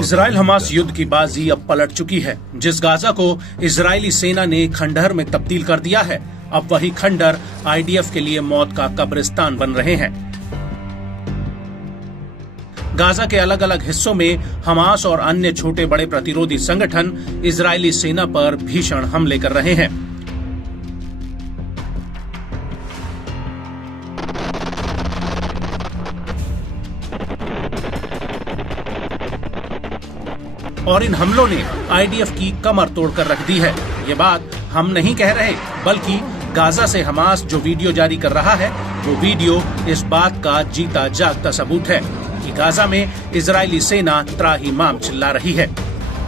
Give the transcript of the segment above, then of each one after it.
Israel Hamas युद्ध की बाजी अब पलट चुकी है। जिस गाजा को इजरायली सेना ने खंडहर में तब्दील कर दिया है, अब वही खंडहर आईडीएफ के लिए मौत का कब्रिस्तान बन रहे हैं। गाजा के अलग अलग हिस्सों में हमास और अन्य छोटे बड़े प्रतिरोधी संगठन इजरायली सेना पर भीषण हमले कर रहे हैं। और इन हमलों ने आईडीएफ की कमर तोड़कर रख दी है। ये बात हम नहीं कह रहे, बल्कि गाजा से हमास जो वीडियो जारी कर रहा है, वो वीडियो इस बात का जीता जागता सबूत है कि गाजा में इजरायली सेना त्राहिमाम चिल्ला रही है।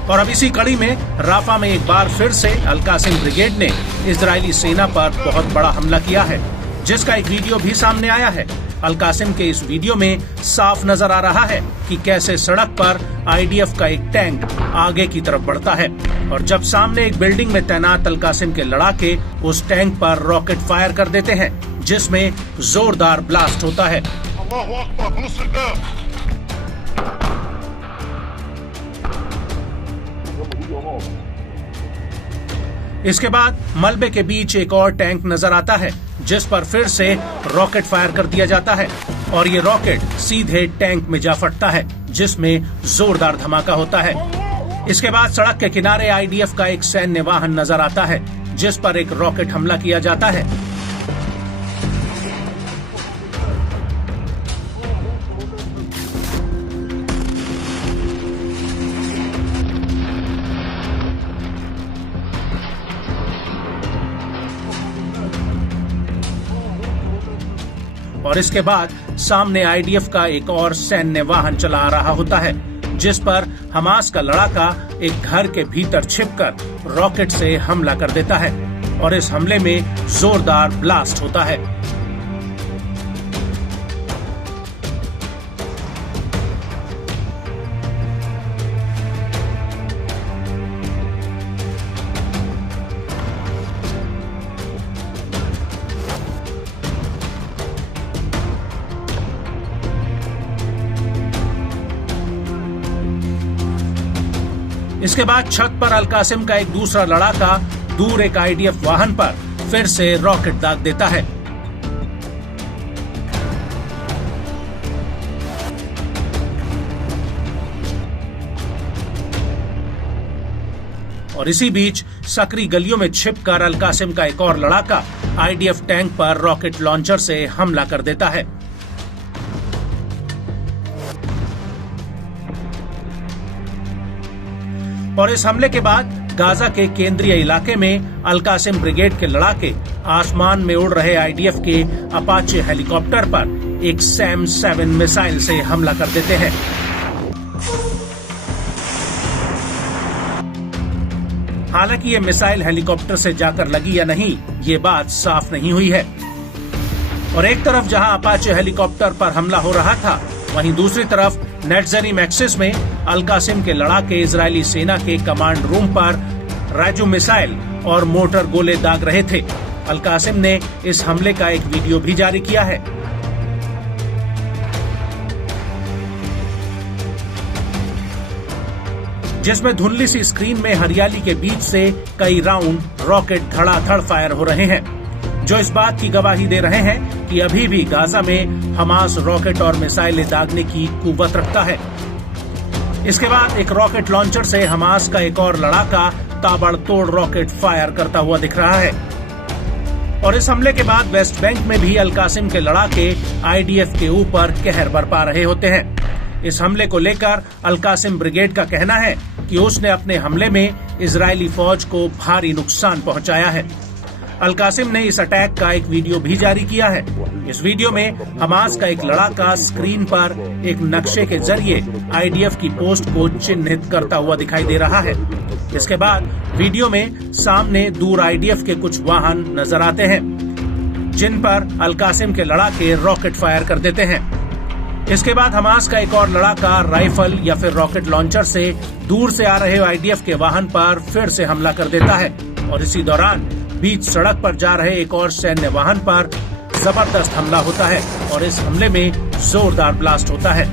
और अब इसी कड़ी में राफा में एक बार फिर से अल कासिम ब्रिगेड ने इजरायली सेना पर बहुत बड़ा हमला किया है, जिसका एक वीडियो भी सामने आया है। अल कासिम के इस वीडियो में साफ नजर आ रहा है कि कैसे सड़क पर आईडीएफ का एक टैंक आगे की तरफ बढ़ता है और जब सामने एक बिल्डिंग में तैनात अल कासिम के लड़ाके उस टैंक पर रॉकेट फायर कर देते हैं, जिसमें जोरदार ब्लास्ट होता है। इसके बाद मलबे के बीच एक और टैंक नजर आता है, जिस पर फिर से रॉकेट फायर कर दिया जाता है और ये रॉकेट सीधे टैंक में जा फटता है, जिसमें जोरदार धमाका होता है। इसके बाद सड़क के किनारे आईडीएफ का एक सैन्य वाहन नजर आता है, जिस पर एक रॉकेट हमला किया जाता है। और इसके बाद सामने आईडीएफ का एक और सैन्य वाहन चला आ रहा होता है, जिस पर हमास का लड़ाका एक घर के भीतर छिपकर रॉकेट से हमला कर देता है और इस हमले में जोरदार ब्लास्ट होता है। इसके बाद छत पर अल कासिम का एक दूसरा लड़ाका दूर एक आईडीएफ वाहन पर फिर से रॉकेट दाग देता है। और इसी बीच सकरी गलियों में छिपकर अल कासिम का एक और लड़ाका आईडीएफ टैंक पर रॉकेट लॉन्चर से हमला कर देता है। और इस हमले के बाद गाजा के केंद्रीय इलाके में अल कासिम ब्रिगेड के लड़ाके आसमान में उड़ रहे आईडीएफ के अपाचे हेलीकॉप्टर पर एक सैम 7 मिसाइल से हमला कर देते हैं। हालांकि ये मिसाइल हेलीकॉप्टर से जाकर लगी या नहीं, ये बात साफ नहीं हुई है। और एक तरफ जहां अपाचे हेलीकॉप्टर पर हमला हो रहा था, वहीं दूसरी तरफ नेट्ज़रीम एक्सिस में अल कासिम के लड़ाके इजरायली सेना के कमांड रूम पर राजू मिसाइल और मोटर गोले दाग रहे थे। अल कासिम ने इस हमले का एक वीडियो भी जारी किया है। जिसमें धुंधली सी स्क्रीन में हरियाली के बीच से कई राउंड रॉकेट धड़ाधड़ फायर हो रहे हैं, जो इस बात की गवाही दे रहे हैं कि अभी भी गाजा में हमास रॉकेट और मिसाइलें दागने की कुव्वत रखता है। इसके बाद एक रॉकेट लॉन्चर से हमास का एक और लड़ाका ताबड़तोड़ रॉकेट फायर करता हुआ दिख रहा है। और इस हमले के बाद वेस्ट बैंक में भी अल कासिम के लड़ाके आईडीएफ के ऊपर कहर बरपा रहे होते हैं। इस हमले को लेकर अल कासिम ब्रिगेड का कहना है कि उसने अपने हमले में इजरायली फौज को भारी नुकसान पहुंचाया है। अल कासिम ने इस अटैक का एक वीडियो भी जारी किया है। इस वीडियो में हमास का एक लड़ाका स्क्रीन पर एक नक्शे के जरिए आईडीएफ की पोस्ट को चिन्हित करता हुआ दिखाई दे रहा है। इसके बाद वीडियो में सामने दूर आईडीएफ के कुछ वाहन नजर आते हैं, जिन पर अल कासिम के लड़ाके रॉकेट फायर कर देते हैं। इसके बाद हमास का एक और लड़ाका राइफल या फिर रॉकेट लॉन्चर से दूर से आ रहे आईडीएफ के वाहन पर फिर से हमला कर देता है और इसी दौरान बीच सड़क पर जा रहे एक और सैन्य वाहन पर जबरदस्त हमला होता है और इस हमले में जोरदार ब्लास्ट होता है।